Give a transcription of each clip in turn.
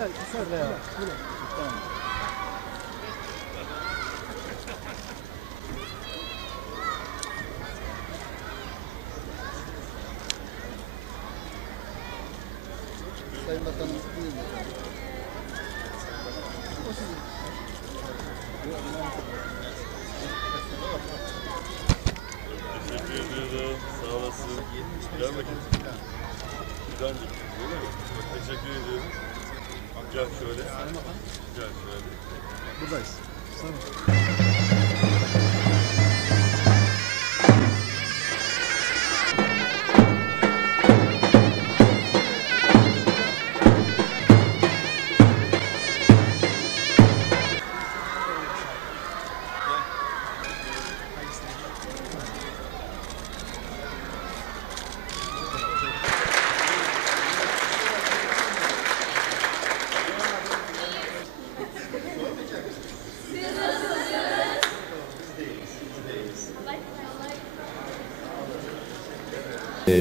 Sayın Bakanım, buyurun. Teşekkür ediyorum. Sağ olasın. Gel bakayım. Güzel mi? Öyle mi? Teşekkür ediyorum. Gel şöyle. Gel şöyle. Buradayız. Sağ olun.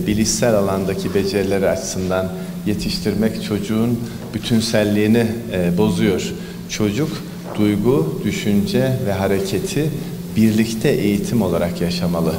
Bilişsel alandaki becerileri açısından yetiştirmek çocuğun bütünselliğini bozuyor. Çocuk duygu, düşünce ve hareketi birlikte eğitim olarak yaşamalı.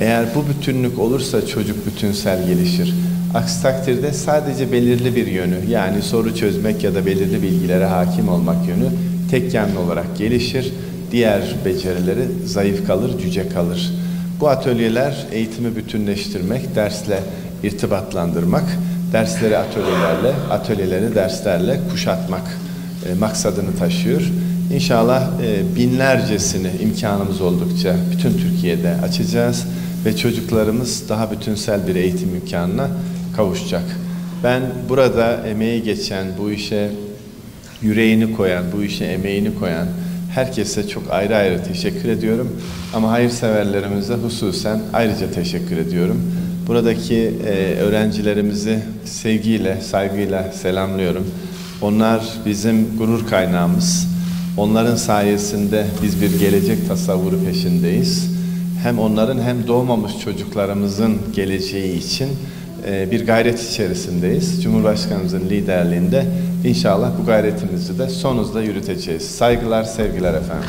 Eğer bu bütünlük olursa çocuk bütünsel gelişir. Aksi takdirde sadece belirli bir yönü, yani soru çözmek ya da belirli bilgilere hakim olmak yönü tek yönlü olarak gelişir. Diğer becerileri zayıf kalır, cüce kalır. Bu atölyeler eğitimi bütünleştirmek, dersle irtibatlandırmak, dersleri atölyelerle, atölyeleri derslerle kuşatmak maksadını taşıyor. İnşallah binlercesini imkanımız oldukça bütün Türkiye'de açacağız ve çocuklarımız daha bütünsel bir eğitim imkanına kavuşacak. Ben burada emeği geçen, bu işe yüreğini koyan, bu işe emeğini koyan herkese çok ayrı ayrı teşekkür ediyorum. Ama hayırseverlerimize hususen ayrıca teşekkür ediyorum. Buradaki öğrencilerimizi sevgiyle, saygıyla selamlıyorum. Onlar bizim gurur kaynağımız. Onların sayesinde biz bir gelecek tasavvuru peşindeyiz. Hem onların hem doğmamış çocuklarımızın geleceği için bir gayret içerisindeyiz. Cumhurbaşkanımızın liderliğinde inşallah bu gayretimizi de son hızla yürüteceğiz. Saygılar, sevgiler efendim.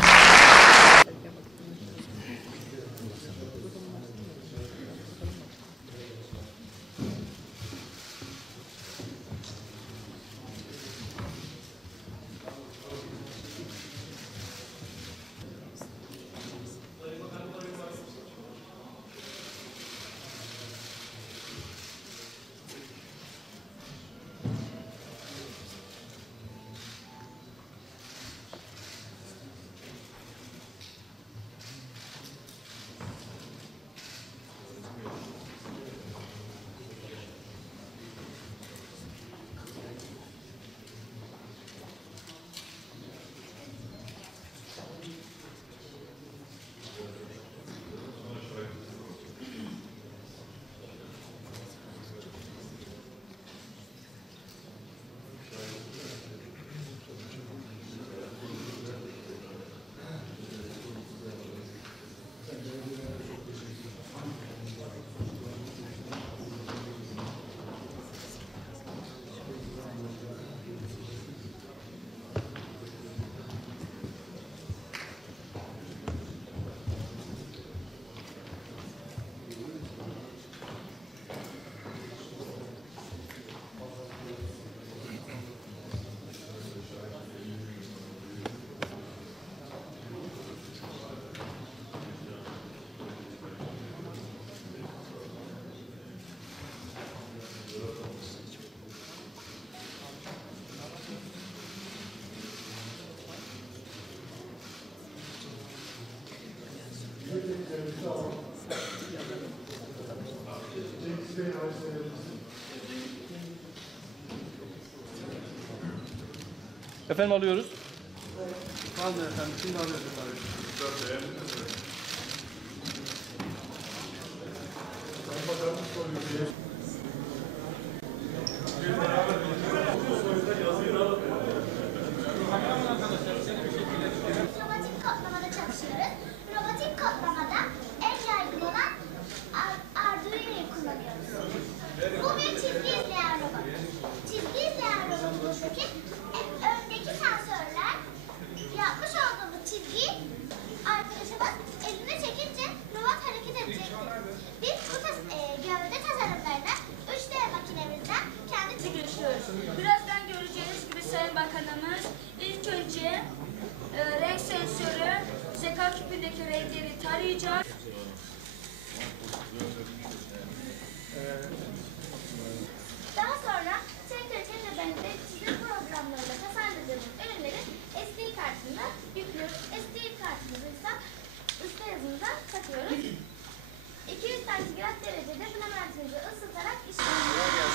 Efendim alıyoruz. Kaldı efendim. Şimdi alıyoruz efendim. Robotik kodlamada çalışıyoruz. Robotik kodlamada en yaygın olan Arduino'yu kullanıyoruz. Bu bir çizgi izleyen robot. Çizgi izleyen robotumuz Birazdan göreceğiniz gibi Sayın Bakanımız ilk önce renk sensörü zeka küpündeki renkleri tarayacak. Daha sonra Çankırı Çeteben'de çizim programlarıyla tasarladığımız ürünleri SD kartına yüklüyoruz. SD kartımızı ise ısı yazımıza takıyoruz. 200 santigrat derecede filamentimizi ısıtarak işlemiyoruz.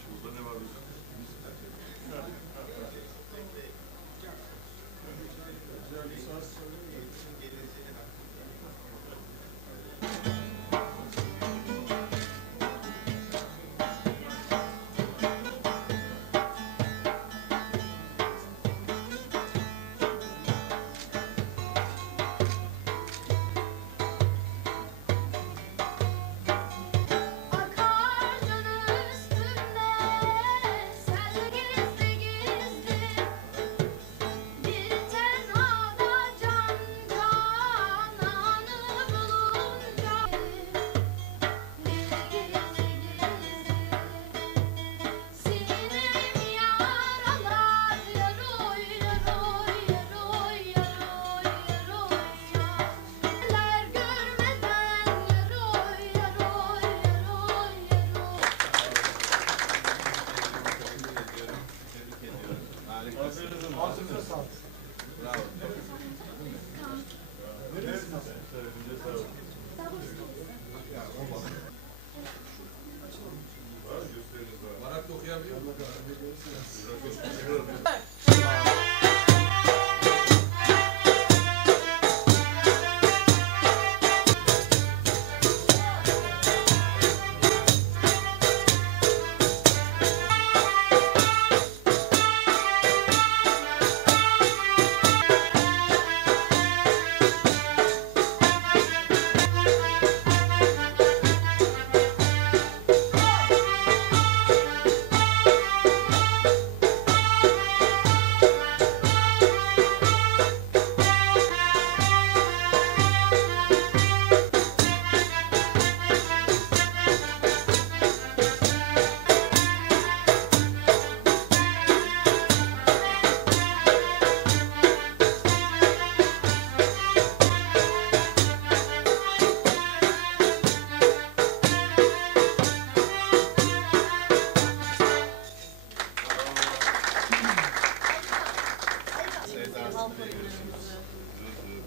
Şurada ne var bizim?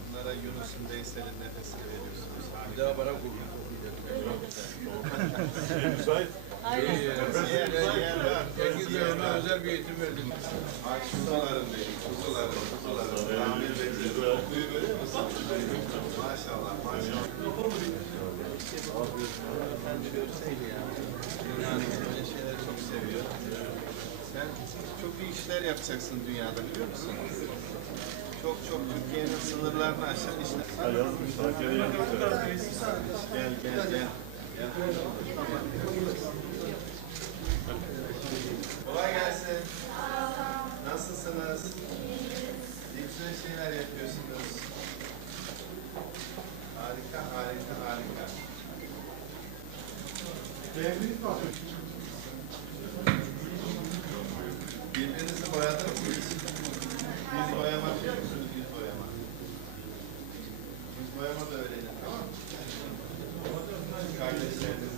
Bunlara Yunus'un Veysel'in nefesini veriyorsunuz. Bir daha bana kurban. Müsait. Cengiz Bey ona özel bir eğitim verdim. Kuzularım benim, kuzularım. Amir Bekir. Kuyu görüyor musun? Maşallah, maşallah. Efendi görseydi ya. Yani böyle şeyleri çok seviyor. Sen çok iyi işler yapacaksın dünyada, biliyor musun? Çok Türkiye'nin sınırlarını aşan işler. Yazmışlar, geri yazmışlar. Gel. Kolay gelsin. Nasılsınız? Ne güzel şeyler yapıyorsunuz. Harika. Birbirinizi boyadınız mı? Yüz boyama biliyor musunuz? Yüz boyama. Yüz boyama da öğrenin, tamam mı? Kardeşleriniz